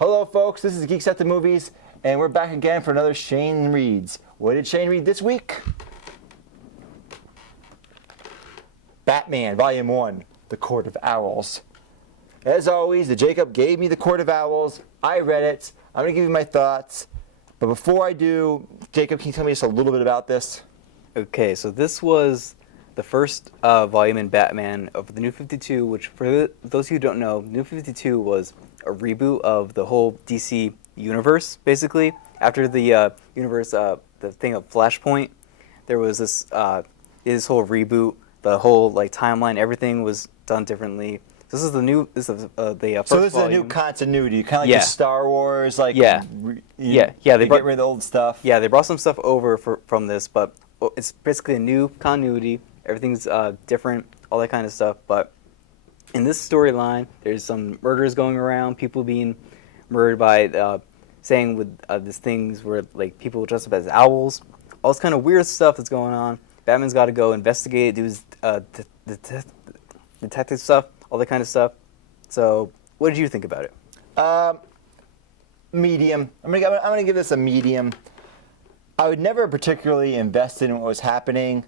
Hello, folks. This is Geeks at the Movies, and we're back again for another Shane Reads. What did Shane read this week? Batman, Volume 1, The Court of Owls. As always, the Jacob gave me The Court of Owls. I read it. I'm going to give you my thoughts. But before I do, Jacob, can you tell me just a little bit about this? Okay, so this was the first volume in Batman of the New 52, which for those who don't know, New 52 was a reboot of the whole DC universe, basically. After the universe, the thing of Flashpoint, there was this whole reboot. The whole timeline, everything was done differently. This is the new. This is the first. So this volume. is a new continuity, kind of like the Star Wars, They get rid of the old stuff. Yeah, they brought some stuff over from this, but it's basically a new continuity. Everything's different, all that kind of stuff. But in this storyline, there's some murders going around, people being murdered by saying with these things where people dressed up as owls, all this kind of weird stuff that's going on. Batman's got to go investigate, do his detective stuff, all that kind of stuff. So, what did you think about it? Medium. I'm gonna give this a medium. I would never particularly invest in what was happening.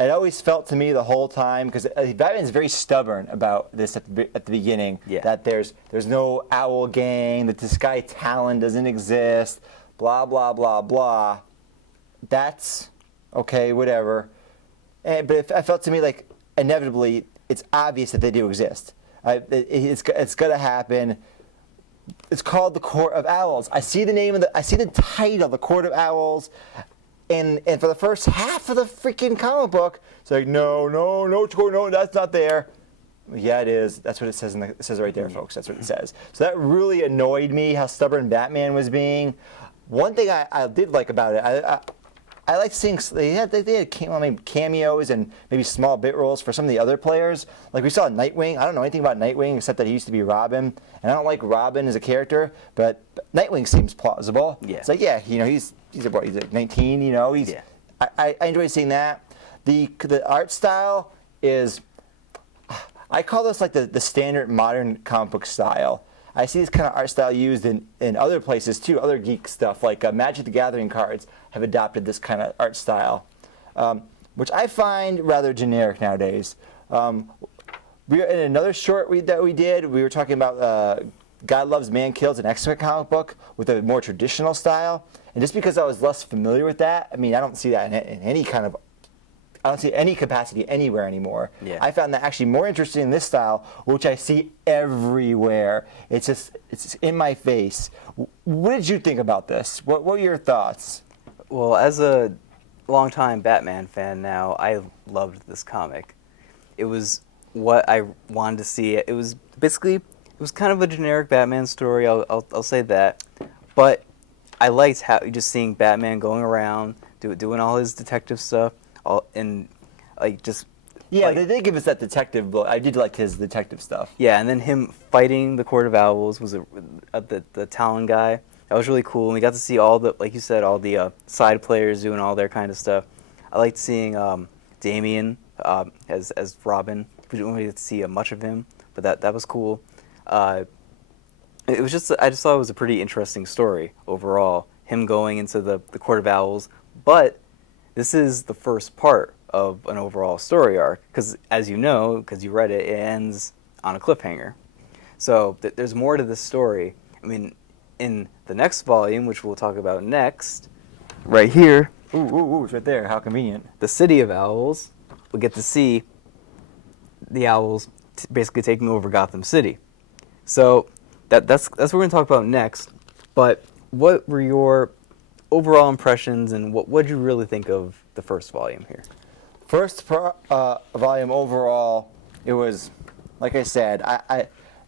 It always felt to me the whole time, because Batman's very stubborn about this at the beginning, that there's no owl gang, that this guy Talon doesn't exist, blah, blah, blah, blah. That's okay, whatever. But I felt to me like inevitably it's obvious that they do exist. It's going to happen. It's called the Court of Owls. I see the name I see the title, the Court of Owls. And for the first half of the freaking comic book, it's like, no, that's not there. Yeah, it is. That's what it says. It says right there, folks. That's what it says. So that really annoyed me, how stubborn Batman was being. One thing I did like about it, I like seeing they had cameos and maybe small bit roles for some of the other players. Like we saw Nightwing. I don't know anything about Nightwing except that he used to be Robin, and I don't like Robin as a character, but Nightwing seems plausible. Yeah. It's like he's like 19. I enjoy seeing that. The art style is, I call this like the standard modern comic book style. I see this kind of art style used in other places too, other geek stuff, like Magic the Gathering cards have adopted this kind of art style, which I find rather generic nowadays. We were in another short read that we did, we were talking about God Loves Man Kills, an X-Men comic book with a more traditional style. And just because I was less familiar with that, I don't see that in any kind of, I don't see any capacity anywhere anymore. Yeah. I found that actually more interesting in this style, which I see everywhere. It's just in my face. What did you think about this? What were your thoughts? Well, as a longtime Batman fan now, I loved this comic. It was what I wanted to see. It was kind of a generic Batman story. I'll say that, but I liked how just seeing Batman going around doing all his detective stuff. They did give us that detective book. I did like his detective stuff. Yeah, and then him fighting the Court of Owls was the Talon guy. That was really cool, and we got to see all the, like you said, all the side players doing all their kind of stuff. I liked seeing Damian as Robin. We didn't really get to see much of him, but that was cool. It was just, I just thought it was a pretty interesting story overall. Him going into the Court of Owls, but this is the first part of an overall story arc, because as you know, because you read it, it ends on a cliffhanger. So there's more to this story. In the next volume, which we'll talk about next, right here. Ooh, it's right there. How convenient. The City of Owls. We'll get to see the owls basically taking over Gotham City. So that's what we're going to talk about next. But what were your overall impressions, and what did you really think of the first volume here? First volume overall, it was, like I said,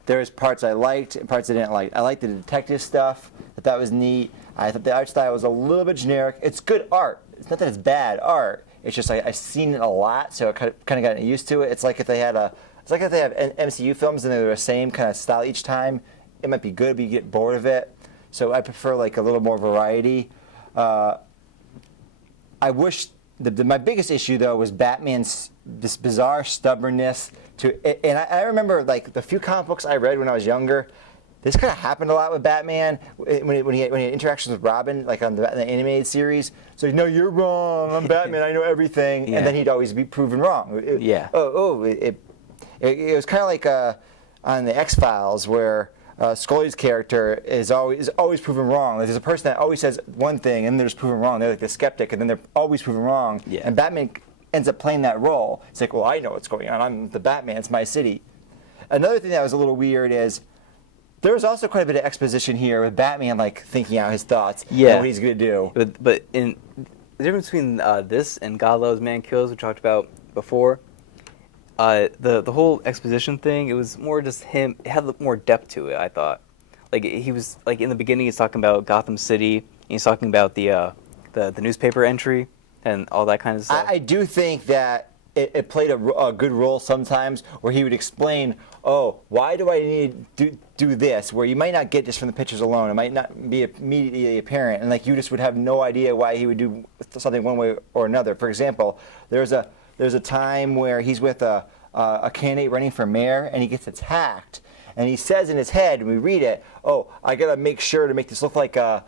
there was parts I liked and parts I didn't like. I liked the detective stuff. That was neat. I thought the art style was a little bit generic. It's good art. It's not that it's bad art. It's just I've seen it a lot, so I kind of got used to it. It's like if they have MCU films and they're the same kind of style each time. It might be good, but you get bored of it. So I prefer like a little more variety. I wish my biggest issue though was Batman's this bizarre stubbornness and I remember like the few comic books I read when I was younger, this kind of happened a lot with Batman when he had interactions with Robin, like on the animated series. So no, you're wrong. I'm Batman. I know everything, Yeah. and then he'd always be proven wrong. It was kind of like on the X-Files where Scully's character is always proven wrong. Like, there's a person that always says one thing and they're just proven wrong. They're like the skeptic, and then they're always proven wrong. Yeah. And Batman ends up playing that role. It's like, well, I know what's going on. I'm the Batman. It's my city. Another thing that was a little weird is there was also quite a bit of exposition here with Batman like thinking out his thoughts and what he's going to do. But in the difference between this and God Loves Man Kills, we talked about before, the whole exposition thing, it was more just him. It had more depth to it, I thought. Like he was like in the beginning, he's talking about Gotham City. And he's talking about the newspaper entry and all that kind of stuff. I do think that it played a good role sometimes where he would explain, oh, why do I need to do this? Where you might not get this from the pictures alone. It might not be immediately apparent. And like you just would have no idea why he would do something one way or another. For example, there's a time where he's with a candidate running for mayor and he gets attacked. And he says in his head, and we read it, oh, I got to make sure to make this look like a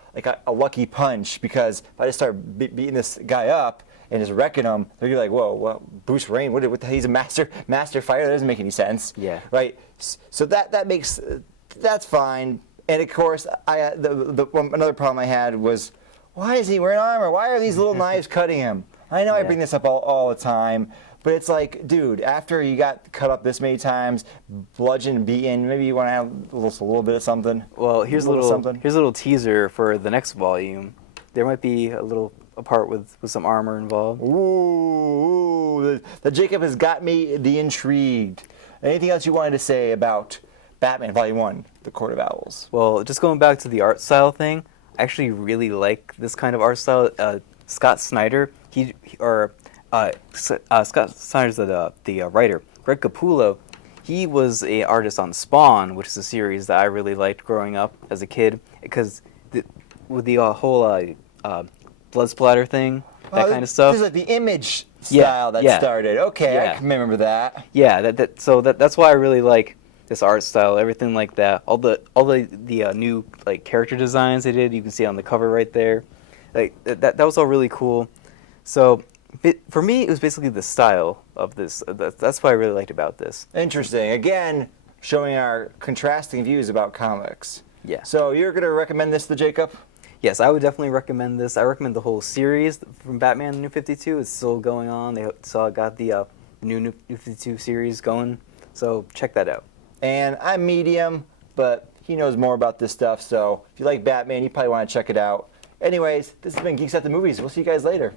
lucky punch, because if I just start beating this guy up and just wrecking him, they're gonna be like, whoa, well, Bruce Wayne, what he's a master fighter? That doesn't make any sense. Yeah. Right? So that's fine. And of course, another problem I had was, why is he wearing armor? Why are these little knives cutting him? I know I bring this up all the time, but it's like, dude, after you got cut up this many times, bludgeoned, beaten, maybe you want to have a little bit of something. Well, here's a little teaser for the next volume. There might be a part with some armor involved. Ooh, the Jacob has got me intrigued. Anything else you wanted to say about Batman Volume 1, The Court of Owls? Well, just going back to the art style thing, I actually really like this kind of art style. Scott Snyder, Scott Snyder's the writer. Greg Capullo, he was an artist on Spawn, which is a series that I really liked growing up as a kid, because with the whole blood splatter thing, that kind of stuff. This is like the Image style that started. Okay, I can remember that. Yeah, that's why I really like this art style, everything like that. All the new like character designs they did, you can see on the cover right there. Like that was all really cool. So for me, it was basically the style of this. That's what I really liked about this. Interesting. Again, showing our contrasting views about comics. Yeah. So you're going to recommend this to Jacob? Yes, I would definitely recommend this. I recommend the whole series from Batman the New 52. It's still going on. They got the new 52 series going. So check that out. And I'm medium, but he knows more about this stuff. So if you like Batman, you probably want to check it out. Anyways, this has been Geeks at the Movies. We'll see you guys later.